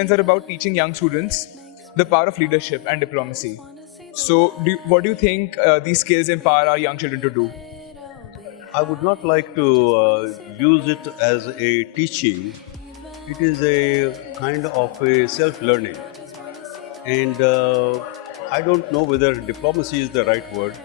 MUNs are about teaching young students the power of leadership and diplomacy. So, what do you think these skills empower our young children to do? I would not like to use it as a teaching. It is a kind of a self-learning. And I don't know whether diplomacy is the right word,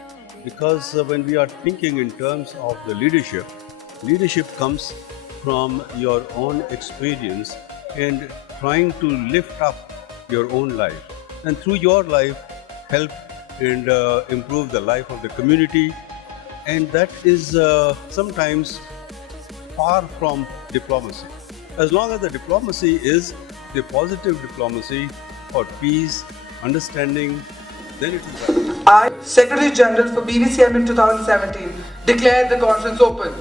because when we are thinking in terms of the leadership comes from your own experience and trying to lift up your own life. And through your life, help and improve the life of the community. And that is sometimes far from diplomacy. As long as the diplomacy is the positive diplomacy for peace, understanding, then it is right. I, Secretary General for BVCMUN 2017, declare the conference open.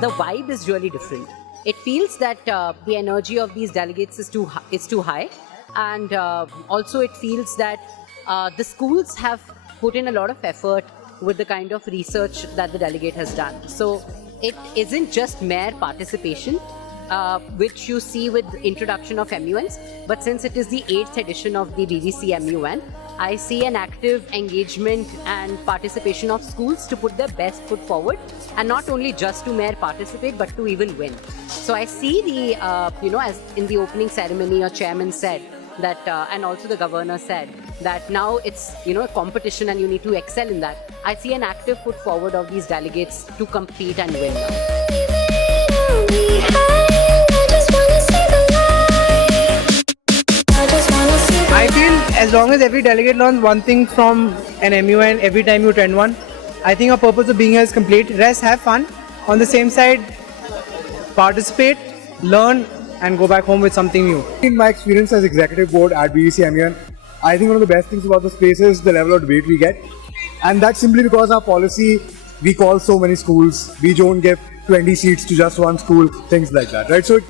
The vibe is really different. It feels that the energy of these delegates is too high, and also it feels that the schools have put in a lot of effort with the kind of research that the delegate has done. So it isn't just mere participation, which you see with the introduction of MUNs, but since it is the 8th edition of the BVCMUN, I see an active engagement and participation of schools to put their best foot forward, and not only just to mere participate but to even win. So I see the, as in the opening ceremony, your chairman said that, and also the governor said that now it's, a competition and you need to excel in that. I see an active foot forward of these delegates to compete and win now. I feel as long as every delegate learns one thing from an MUN every time you attend one, I think our purpose of being here is complete. Rest, have fun. On the same side, participate, learn, and go back home with something new. In my experience as executive board at BVCMUN, I think one of the best things about the space is the level of debate we get. And that's simply because our policy, we call so many schools, we don't give 20 seats to just one school, things like that, right? So it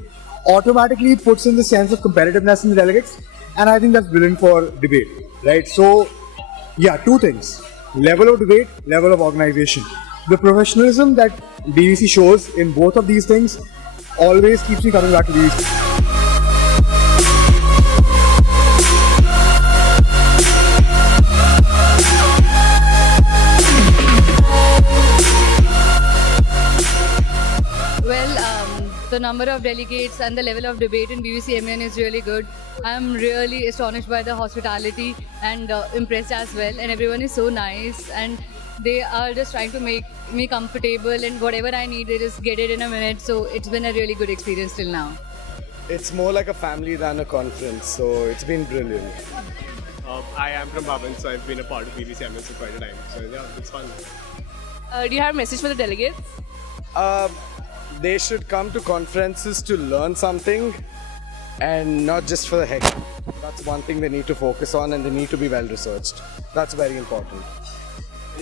automatically puts in the sense of competitiveness in the delegates, and I think that's brilliant for debate, right? So, yeah, two things. Level of debate, level of organization. The professionalism that BVC shows in both of these things always keeps me coming back to BVC. The number of delegates and the level of debate in BVCMUN is really good. I'm really astonished by the hospitality and impressed as well, and everyone is so nice and they are just trying to make me comfortable, and whatever I need they just get it in a minute. So it's been a really good experience till now. It's more like a family than a conference, so it's been brilliant. I am from Bhavan, so I've been a part of BVCMUN for quite a time, so yeah, it's fun. Do you have a message for the delegates? They should come to conferences to learn something and not just for the heck. That's one thing they need to focus on, and they need to be well researched. That's very important.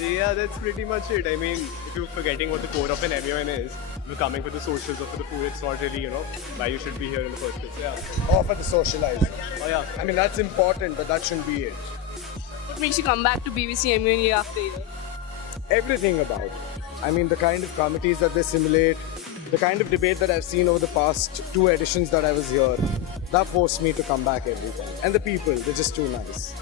Yeah, that's pretty much it. I mean, if you're forgetting what the core of an MUN is, if you're coming for the socials or for the food, it's not really, why you should be here in the first place. Yeah. Or for the socializing. Oh yeah. I mean, that's important, but that shouldn't be it. What makes you come back to BVCMUN year after year? Everything about it. I mean, the kind of committees that they simulate, the kind of debate that I've seen over the past 2 editions that I was here, that forced me to come back every time. And the people, they're just too nice.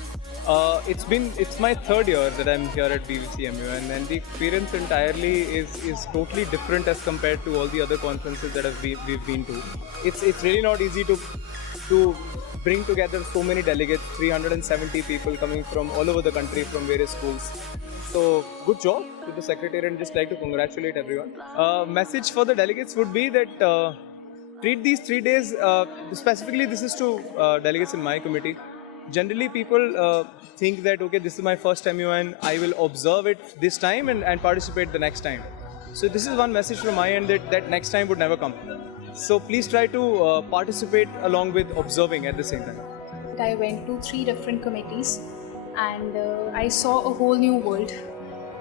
It's my 3rd year that I'm here at BVCMUN, and the experience entirely is totally different as compared to all the other conferences that we've been to. It's really not easy to bring together so many delegates, 370 people coming from all over the country from various schools. So good job to the secretary, and just like to congratulate everyone. Message for the delegates would be that treat these 3 days, specifically this is to delegates in my committee. Generally people think that, okay, this is my first MUN, I will observe it this time and participate the next time. So this is one message from my end, that next time would never come. So please try to participate along with observing at the same time. I went to 3 different committees and I saw a whole new world.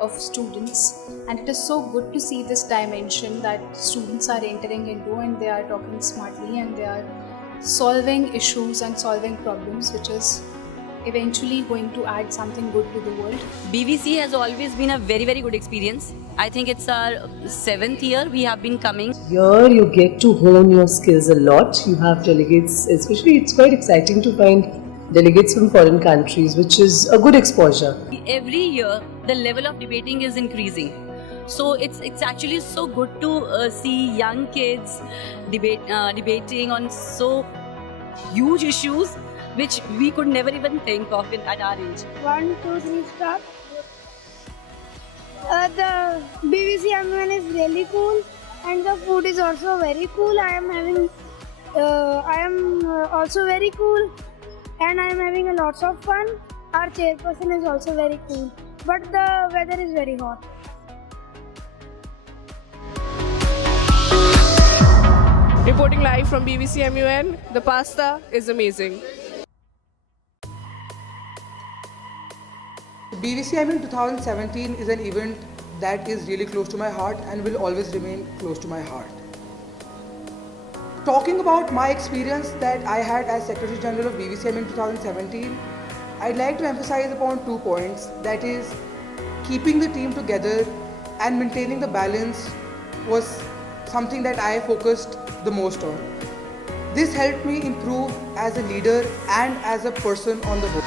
of students, and it is so good to see this dimension that students are entering into, and they are talking smartly and they are solving issues and solving problems, which is eventually going to add something good to the world. BVC has always been a very, very good experience. I think it's our 7th year we have been coming. Here you get to hone your skills a lot. You have delegates, especially it's quite exciting to find delegates from foreign countries, which is a good exposure. Every year the level of debating is increasing. So it's actually so good to see young kids debating on so huge issues which we could never even think of at our age. 1, 2, 3, start. The BVCMUN is really cool, and the food is also very cool. I am also very cool, and I am having a lots of fun. Our chairperson is also very cool, but the weather is very hot. Reporting live from BVCMUN, the pasta is amazing. BVCMUN 2017 is an event that is really close to my heart and will always remain close to my heart. Talking about my experience that I had as Secretary General of BVCMUN 2017, I'd like to emphasize upon 2 points, that is, keeping the team together and maintaining the balance was something that I focused the most on. This helped me improve as a leader and as a person on the board.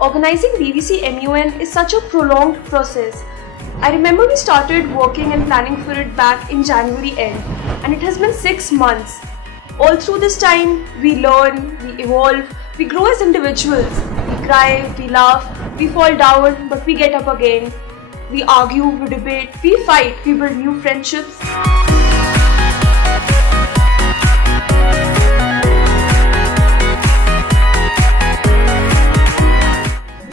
Organizing BVCMUN is such a prolonged process. I remember we started working and planning for it back in January end, and it has been 6 months. All through this time, we learn, we evolve, we grow as individuals. We cry, we laugh, we fall down, but we get up again. We argue, we debate, we fight, we build new friendships.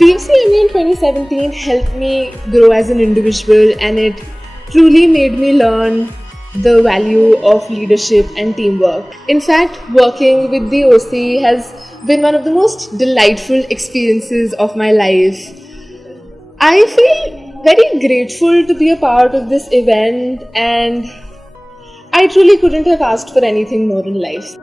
BVCMUN 2017 helped me grow as an individual, and it truly made me learn the value of leadership and teamwork. In fact, working with the OC has been one of the most delightful experiences of my life. I feel very grateful to be a part of this event, and I truly couldn't have asked for anything more in life.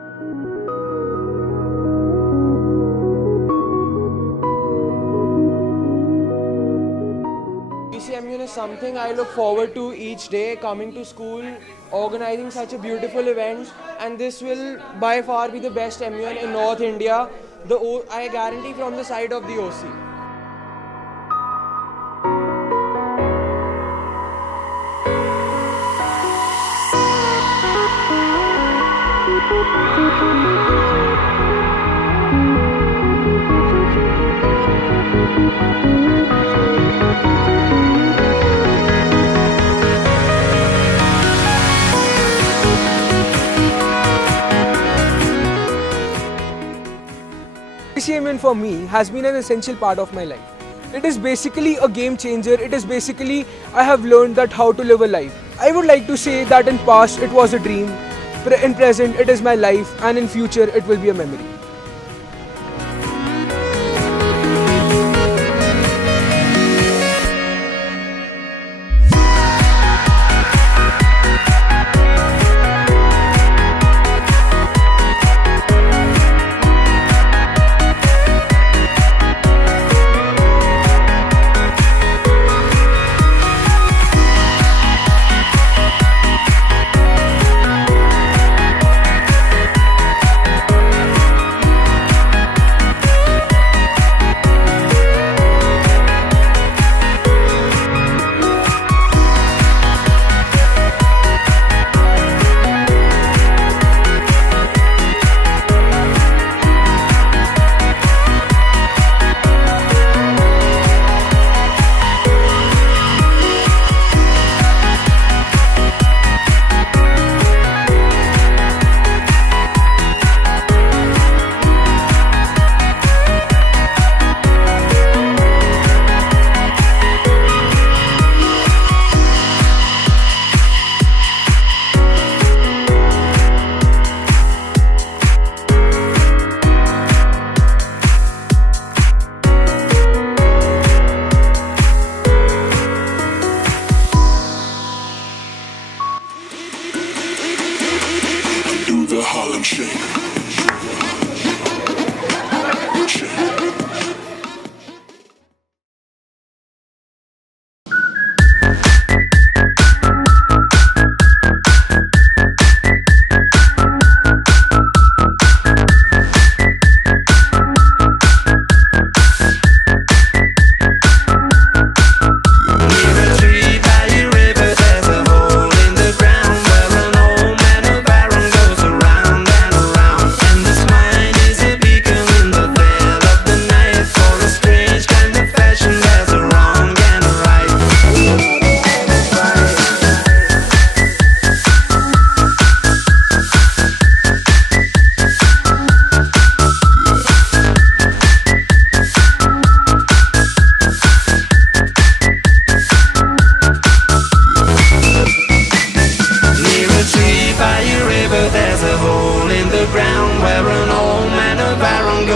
BVCMUN is something I look forward to each day, coming to school, organizing such a beautiful event, and this will by far be the best MUN in North India. I guarantee from the side of the OC. BVCMUN for me has been an essential part of my life. It is basically a game changer. It is basically, I have learned that how to live a life. I would like to say that in past it was a dream, in present it is my life, and in future it will be a memory.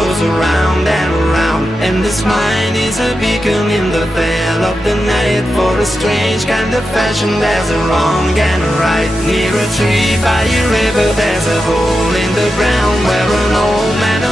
goes around and around, and this mind is a beacon in the veil of the night. For a strange kind of fashion, there's a wrong and a right. Near a tree by a river, there's a hole in the ground where an old man